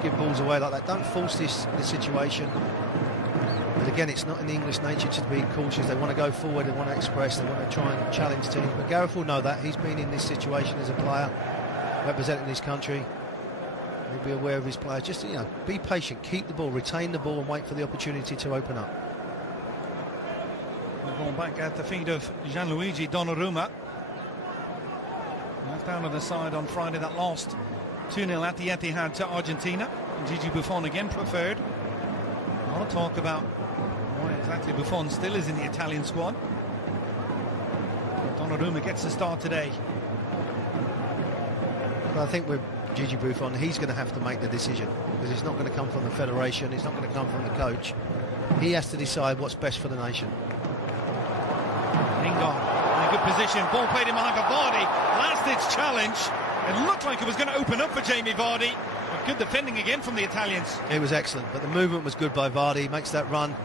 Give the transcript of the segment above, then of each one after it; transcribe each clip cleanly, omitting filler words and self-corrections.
give balls away like that. Don't force this situation. But again, it's not in the English nature to be cautious. They want to go forward, they want to express, they want to try and challenge teams. But Gareth will know that. He's been in this situation as a player, representing his country. He'll be aware of his players. Just, you know, be patient, keep the ball, retain the ball and wait for the opportunity to open up. We're going back at the feet of Gianluigi Donnarumma. Left down on the side on Friday that lost 2-0 at the Etihad to Argentina. Gigi Buffon again preferred. A lot of talk about why exactly Buffon still is in the Italian squad. Donnarumma gets the start today. Well, I think with Gigi Buffon, he's going to have to make the decision, because it's not going to come from the federation, it's not going to come from the coach. He has to decide what's best for the nation. Lingard in a good position, ball played in behind for Vardy. Last-ditch challenge. It looked like it was going to open up for Jamie Vardy. But good defending again from the Italians. It was excellent, but the movement was good by Vardy. He makes that run.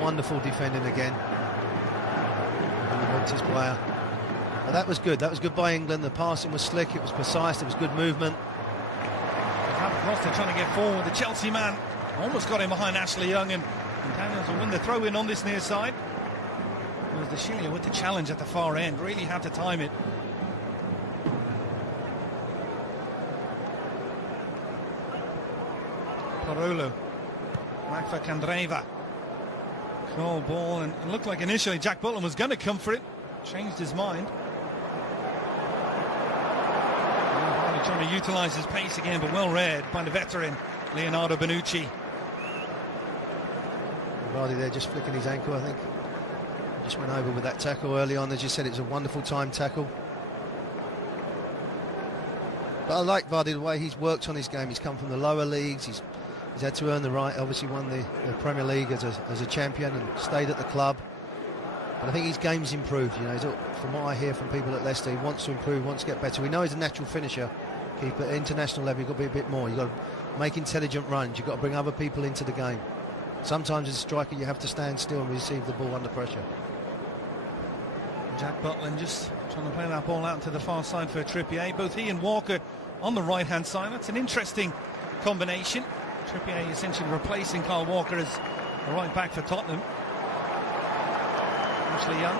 Wonderful defending again. And his player. But that was good. That was good by England. The passing was slick. It was precise. There was good movement. Costa trying to get forward. The Chelsea man almost got him behind Ashley Young, and Italians will win the throw-in on this near side. It was De Sciglio with the challenge at the far end. Really had to time it. Parolo, back for Candreva. Cool ball, and it looked like initially Jack Butland was going to come for it. Changed his mind. Trying to utilise his pace again, but well read by the veteran Leonardo Bonucci. Vardy there just flicking his ankle, I think. Just went over with that tackle early on. As you said, it was a wonderful time tackle. But I like Vardy, the way he's worked on his game. He's come from the lower leagues. He's had to earn the right. Obviously won the Premier League as a champion and stayed at the club. But I think his game's improved. You know, from what I hear from people at Leicester, he wants to improve, wants to get better. We know he's a natural finisher. Keep at international level, you've got to be a bit more. You've got to make intelligent runs. You've got to bring other people into the game. Sometimes as a striker, you have to stand still and receive the ball under pressure. Jack Butland just trying to play that ball out to the far side for Trippier. Both he and Walker on the right-hand side. That's an interesting combination. Trippier essentially replacing Kyle Walker as a right back for Tottenham. Ashley Young.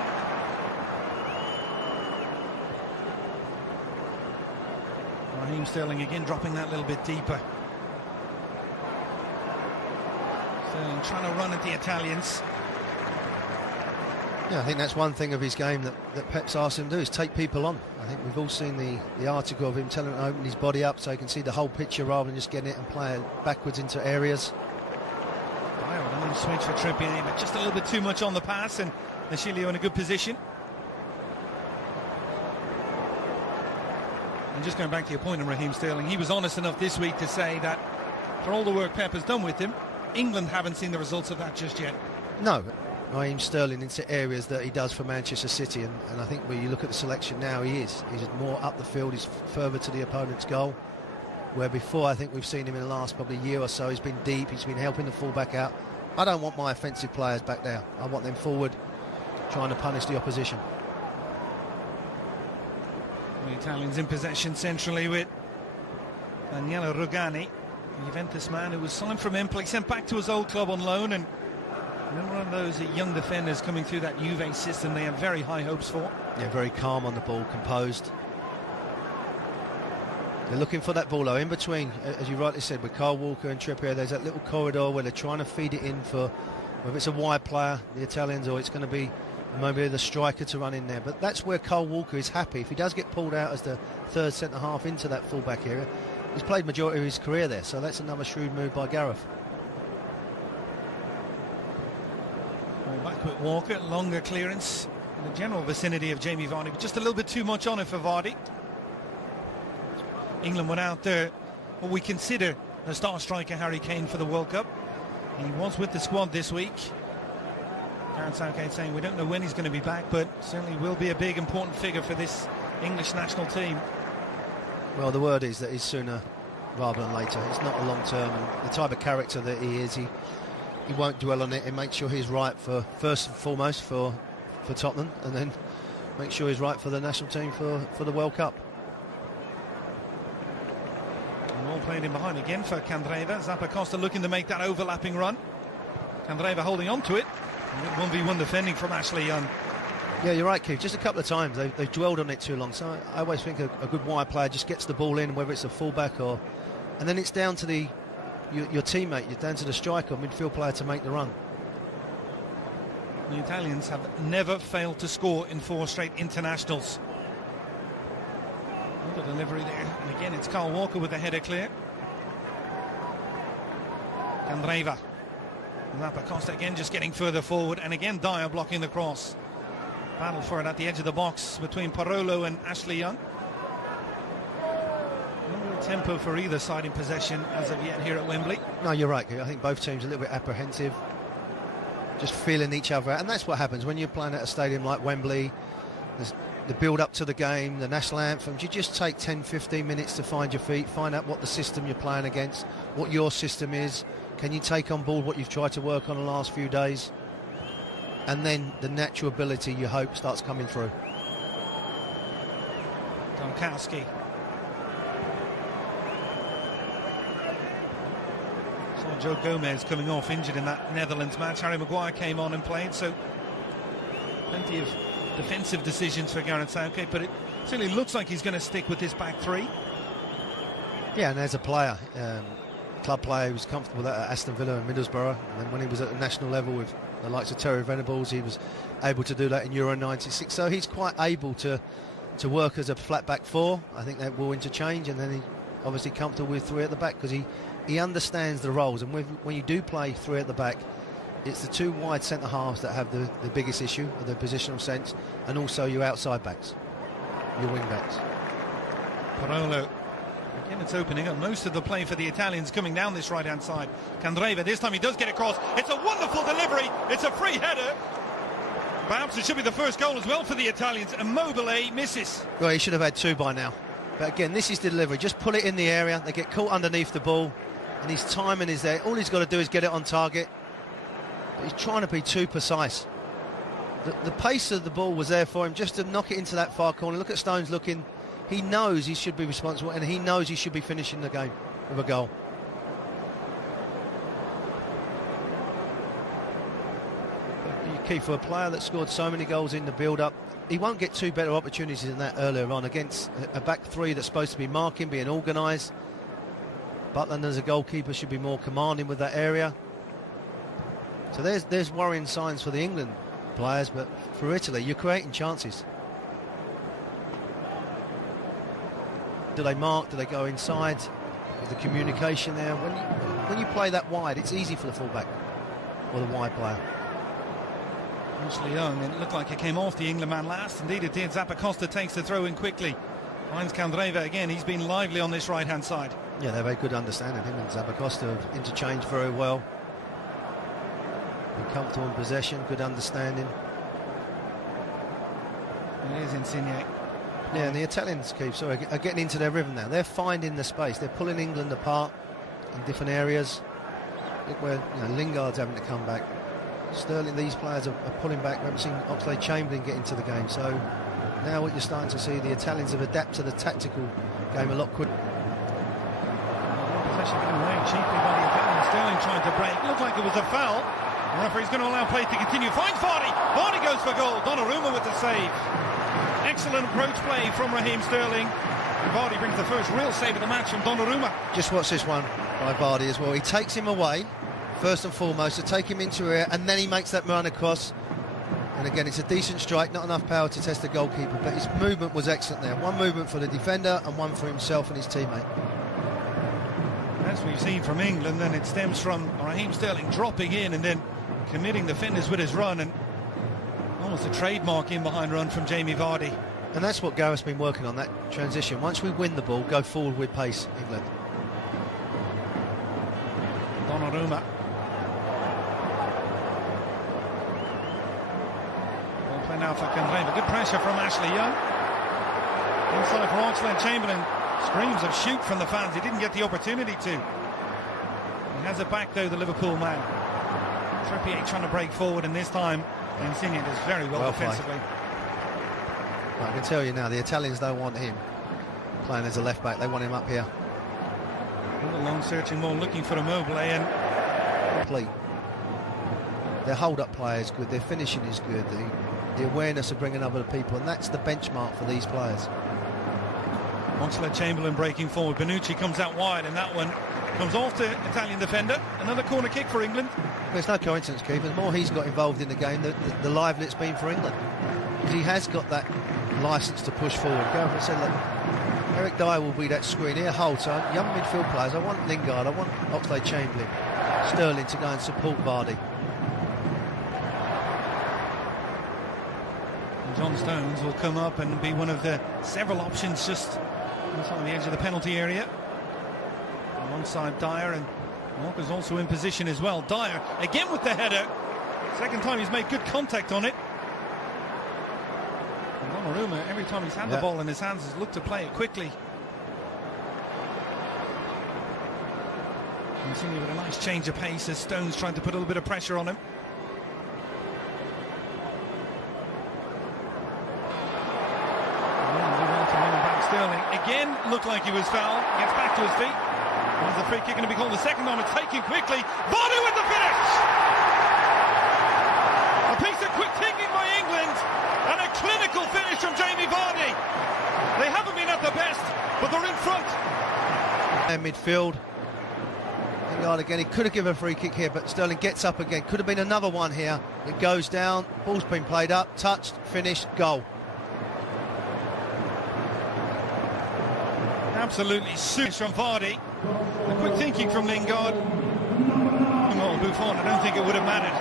Raheem Sterling again dropping that little bit deeper. Sterling trying to run at the Italians. Yeah, I think that's one thing of his game that Pep's asked him to do, is take people on. I think we've all seen the article of him telling him to open his body up so he can see the whole picture rather than just getting it and play it backwards into areas. Violent switch for Trippier, but just a little bit too much on the pass, and De Sciglio in a good position. And just going back to your point on Raheem Sterling, he was honest enough this week to say that for all the work Pep has done with him, England haven't seen the results of that just yet. No, Raheem Sterling into areas that he does for Manchester City, and I think when you look at the selection now, he's more up the field, he's further to the opponent's goal, where before I think we've seen him in the last probably year or so, he's been deep, he's been helping the full-back out. I don't want my offensive players back there. I want them forward, trying to punish the opposition. The Italians in possession centrally with Daniele Rugani, the Juventus man who was signed from Empoli, sent back to his old club on loan, and one of those young defenders coming through that Juve system they have very high hopes for. Yeah, very calm on the ball, composed. They're looking for that ball though, in between, as you rightly said, with Kyle Walker and Trippier, there's that little corridor where they're trying to feed it in for, whether it's a wide player, the Italians, or it's going to be maybe the striker to run in there. But that's where Kyle Walker is happy. If he does get pulled out as the third centre-half into that full-back area, he's played majority of his career there, so that's another shrewd move by Gareth. Well, back with Walker, longer clearance in the general vicinity of Jamie Vardy, but just a little bit too much on it for Vardy. England went out there, what we consider the star striker Harry Kane for the World Cup. He was with the squad this week. Gareth Southgate saying we don't know when he's going to be back, but certainly will be a big important figure for this English national team. Well, the word is that he's sooner rather than later. It's not a long term, and the type of character that he is, he won't dwell on it and make sure he's right for, first and foremost, for Tottenham, and then make sure he's right for the national team for the World Cup. Well Played in behind again for Candreva. Zappacosta looking to make that overlapping run. Candreva holding on to it. 1v1 defending from Ashley Young. Yeah, you're right, Keith. Just a couple of times they've dwelled on it too long. So I always think a good wide player just gets the ball in, whether it's a fullback or... And then it's down to your teammate, you're down to the striker, midfield player to make the run. The Italians have never failed to score in 4 straight internationals. What a delivery there. And again, it's Carl Walker with the header clear. Candreva. Zappacosta again just getting further forward, and again Dyer blocking the cross. Battle for it at the edge of the box between Parolo and Ashley Young. No real tempo for either side in possession as of yet here at Wembley. No, you're right. I think both teams are a little bit apprehensive, just feeling each other out, and that's what happens when you're playing at a stadium like Wembley. There's the build up to the game, the national anthems. You just take 10-15 minutes to find your feet, find out what the system you're playing against, what your system is. Can you take on board what you've tried to work on the last few days? And then the natural ability, you hope, starts coming through. Domkowski. Saw Joe Gomez coming off injured in that Netherlands match. Harry Maguire came on and played, so plenty of defensive decisions for Gareth Southgate, but it certainly looks like he's going to stick with this back 3. Yeah, and as a player, club player, he was comfortable at Aston Villa and Middlesbrough, and then when he was at the national level with the likes of Terry Venables, he was able to do that in Euro 96, so he's quite able to work as a flat back 4. I think that will interchange, and then he obviously comfortable with 3 at the back because he understands the roles, and when you do play 3 at the back, it's the 2 wide centre halves that have the biggest issue of the positional sense, and also your outside backs, your wing backs. Parolo. Again, it's opening up most of the play for the Italians coming down this right-hand side. Candreva, this time he does get across. It's a wonderful delivery. It's a free header. Perhaps it should be the first goal as well for the Italians. Immobile misses. Well, he should have had 2 by now. But again, this is the delivery. Just pull it in the area. They get caught underneath the ball, and his timing is there. All he's got to do is get it on target. But he's trying to be too precise. The pace of the ball was there for him just to knock it into that far corner. Look at Stones looking. He knows he should be responsible, and he knows he should be finishing the game with a goal. Key for a player that scored so many goals in the build-up, he won't get 2 better opportunities than that earlier on against a back 3 that's supposed to be marking, being organised. Butland as a goalkeeper should be more commanding with that area. So there's worrying signs for the England players, but for Italy, you're creating chances. Do they mark? Do they go inside? Is the communication there? When you play that wide, it's easy for the fullback or the wide player. Ashley Young, it looked like it came off the England man last. Indeed it did. Zappacosta takes the throw in quickly. Finds Candreva again. He's been lively on this right-hand side. Yeah, they have a good understanding. Him and Zappacosta have interchanged very well. Been comfortable in possession, good understanding. It is Insigne. Yeah, and the Italians, Keith, are getting into their rhythm now. They're finding the space. They're pulling England apart in different areas. Look where Lingard's having to come back. Sterling, these players are pulling back. We haven't seen Oxlade-Chamberlain get into the game. So now what you're starting to see, the Italians have adapted to the tactical game a lot quicker. Possession given away cheaply by the Italians. Sterling trying to break. Looked like it was a foul. The referee's going to allow play to continue. Finds Vardy. Vardy goes for goal. Donnarumma with the save. Excellent approach play from Raheem Sterling. And Vardy brings the first real save of the match from Donnarumma. Just watch this one by Vardy as well. He takes him away, first and foremost, to take him into air, and then he makes that run across. And again, it's a decent strike, not enough power to test the goalkeeper, but his movement was excellent there. One movement for the defender and one for himself and his teammate. As we've seen from England, then it stems from Raheem Sterling dropping in and then committing the fitness with his run, and almost a trademark in behind run from Jamie Vardy. And that's what Gareth's been working on, that transition. Once we win the ball, go forward with pace, England. Donnarumma. Ball play now for Candreva. Good pressure from Ashley Young. Inside for Oxlade-Chamberlain. Screams of shoot from the fans. He didn't get the opportunity to. He has it back though, the Liverpool man. Trippier trying to break forward, and this time Insigne does very well defensively. I can tell you now, the Italians don't want him playing as a left back. They want him up here. A long searching ball looking for Immobile, and complete. Their hold-up play is good, their finishing is good, the awareness of bringing other people, and that's the benchmark for these players. Oxlade-Chamberlain breaking forward. Bonucci comes out wide, and that one comes off the Italian defender. Another corner kick for England. Well, it's no coincidence, Keith. The more he's got involved in the game, the livelier it's been for England. Because he has got that licence to push forward. Go over and say, look, Eric Dyer will be that screen here. Hold, so young midfield players. I want Lingard, I want Oxlade-Chamberlain, Sterling to go and support Vardy. John Stones will come up and be one of the several options just inside the edge of the penalty area. Alongside Dyer, and Walker's also in position as well. Dyer again with the header. Second time he's made good contact on it. And Donnarumma, every time he's had the ball in his hands, has looked to play it quickly. Continue with a nice change of pace as Stones trying to put a little bit of pressure on him. Sterling again looked like he was fouled. Gets back to his feet. There's the free kick going to be called the second time. It's taken quickly. Vardy with the finish! A piece of quick thinking by England and a clinical finish from Jamie Vardy. They haven't been at the best, but they're in front. And midfield. Lingard again. He could have given a free kick here, but Sterling gets up again. Could have been another one here. It goes down. Ball's been played up, touched, finished, goal. Absolutely super from Vardy. The quick thinking from Lingard. Buffon, I don't think it would have mattered.